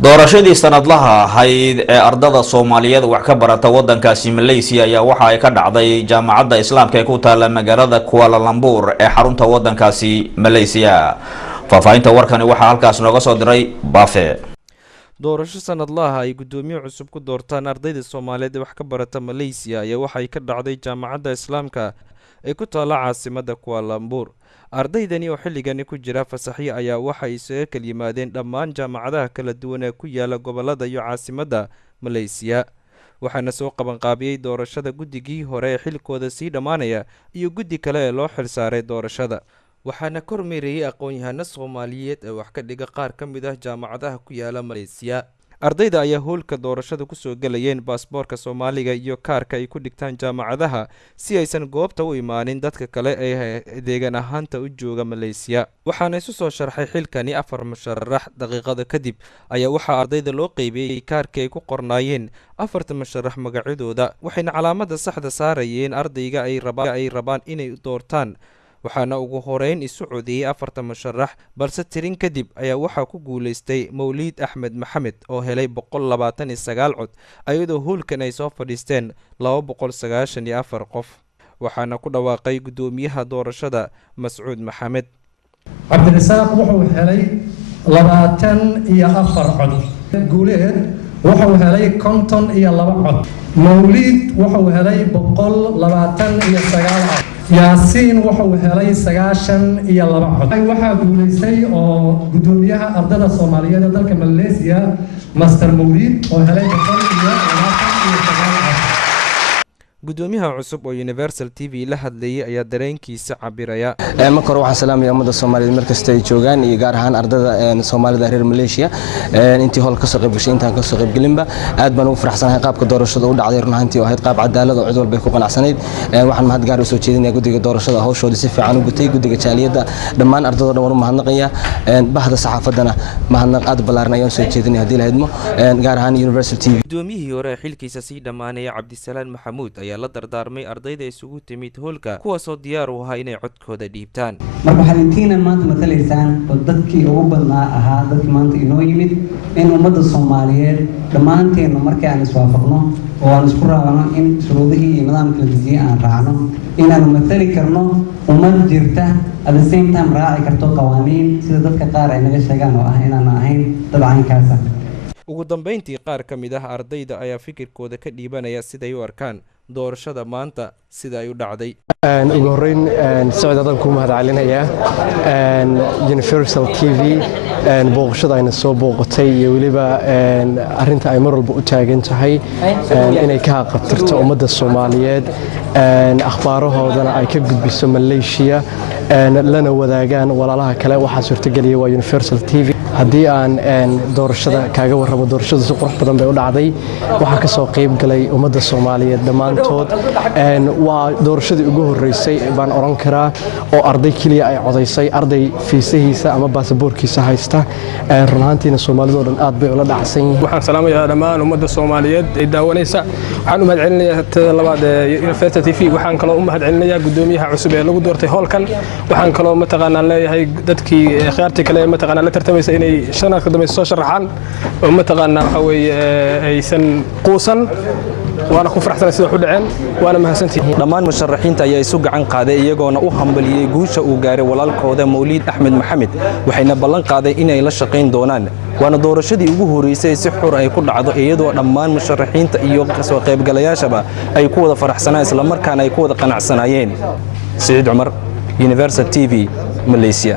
doorashadii sanadlaha ahayd ee ardada Soomaaliyeed wax ka barata wadankaasi Malaysia ayaa waxa ay ka dhacday jaamacadda Islaamka ee ku taala magaalada Kuala Lumpur ee xarunta wadankaasi Malaysia. Faafahinta warkani waxa halkaas nooga soo diray Baafe. doorasho sanadlaha ay gudoomiye cusub ku doortaan ardayda Soomaaliyeed wax ka barata Malaysia ayaa waxa ay ka dhacday jaamacadda Islaamka ee ku taala caasimadda Kuala Lumpur. ardaydani oo xilligani ku jira fasaxyo ayaa waxa ay isaga kala yimaadeen dhammaan jaamacadaha kala duwan ee ku yaala gobolada iyo caasimadda Malaysia. waxaana soo qaban qaabiyay doorashada guddigii hore ee xilkooda sii dhamaanaya iyo guddi kale ee loo xilsaaray doorashada. waxaana kormeerayay aqoon-yahano Soomaaliyeed ee wax ka dhiga qaar ka mid ah jaamacadaha ku yaala Malaysia. ardayda ayaa hoolka doorashada ku soo galayeen baasaboorka Soomaaliga iyo kaarka ay ku dhigtaan jaamacadaha si aysan goobta u imaanin dadka kale ee deegaan ahaanta u jooga Malaysia. waxaana isu soo sharxay xilkani 4 musharax. daqiiqada kadib ayaa waxaa ardayda loo qaybiyay kaarka ay ku qornaayeen 4 musharax magacyadooda, waxayna calaamada saxda saarayeen ardayga ay rabaan inay doortaan. waxaana ugu horeyn isu codeeyay 4 musharax, balse tirin kadib ayaa waxaa ku guuleystay Mawlid Axmed Maxamed oo helay 129 cod, ayadoo hoolkan ay soo fadhiisteen 294 qof. waxaana ku dhawaaqay gudoomiyaha doorashada Mascuud Maxamed. Cabdirasaaq wuxuu helay 24 cod. Guuleed wuxuu helay 52 cod. Mawlid wuxuu helay 129 cod. yaasiin wuxuu helay 92 cod. waxaa guuleystay oo gudoomiyaha ardada Soomaaliyeed ee dalka Malaysia Master Mawlid oo helay 129 cod. gudoomiyaha cusub oo Universal TV la hadlayay ayaa dareenkiisa cabiraya. marka hore waxaan salaamayaa ummadda Soomaaliyeed markasta ay joogaan iyo gaar ahaan ardada Soomaalida reer Malaysia intii hool ka soo qayb gashay intaan ka soo qayb galinba aad baan ugu faraxsanahay qaabka doorashada u dhacday run ahaantii oo ahayd qaab cadaalad oo cid walba ku qanacsanayd. waxaan mahad gaar u soo jeedinayaa guddiga doorashada hawshooda si fiican u gutay, guddiga jaaliyadda dhammaan ardada dhan waan u mahadnaqayaa. bahda saxaafadana mahadnaq aad ballaaran ayaan soo jeedinayaa haddii la idmo gaar ahaan Universal TV. gudoomiyihii hore xilkiisa sii dhamaanaya Cabdisalaan Maxamuud ayaa la dardaarmay ardayda isugu timid hoolka kuwaasoo diyaar u ahaa inay codkooda dhiibtaan. marka xalintiina maanta matalaysaan oo dadkii ugu badnaa ahaa dadkii maanta inoo yimid in ummadda Soomaaliyeed dhammaanteenu markii aan iswaafaqno oo aan isku raacno in shuruudihii iyo nidaamka la dejiyay aan raacno inaanu matali karno ummad jirta at the same time raaci karto qawaaniin sida dadka qaar ay naga sheegaan oo ah inaan ahayn dad caynkaasa. ugu dambeyntii qaar ka mid ah ardayda ayaa fikirkooda ka dhiibanaya siday u arkaan doorashada maanta sida ay u dhacday. ugu horeyn socod adan ku mahad celinayaa Universal TV booqashada ayna soo booqatay iyo waliba arinta ay mar walba u taagan tahay inay ka qabtirto ummadda Soomaaliyeed akhbaarahoodana ay ka gudbiso Malaysia lana wadaagaan walaalaha kale. waxaa suurtageliyay waa Universal TV. haddii aan doorashada kaaga warramo doorashadu si qurux badan bay u dhacday. waxaa ka soo qayb galay ummadda Soomaaliyeed dhammaantood. waa doorashadii ugu horeysay baan oran karaa oo arday kaliya ay codaysay, arday fiisahiisa ama baasaboorkiisa haysta. run ahaantiina Soomaalidu dhan aad bay ula dhacsan yihiin. waxaan salaamayaa dhammaan ummadda Soomaaliyeed ee daawanaysa. waxaan u mahad celinayaa tada labaad ee Universal TV. waxaan kaloo u mahad celinayaa gudoomiyaha cusub ee lagu doortay hoolkan. waxaan kaloo mataqaanaa leeyahay dadkii khiyaartii kale ee mataqaanaa la tartamaysa inay shanaadka dambe soo sharaxaan oo mataqaanaa waxa weeye aysan quusan. waana ku faraxsan sida u dhaceen, waana mahadsantihiin. dhammaan musharaxiinta ayaa isu gacan qaaday iyagoona u hambaliyay guusha uu gaaray walaalkooda Mawlid Axmed Maxamed, waxayna ballan qaaday inay la shaqeyn doonaan. waana doorashadii ugu horeysay si xur ay ku dhacdo iyadoo dhammaan musharaxiinta iyo soo qaybgalayaashaba ay ku wada faraxsanayeen isla markaana ay ku wada qanacsanaayeen. Saciid Cumar, Universal TV, Malaysia.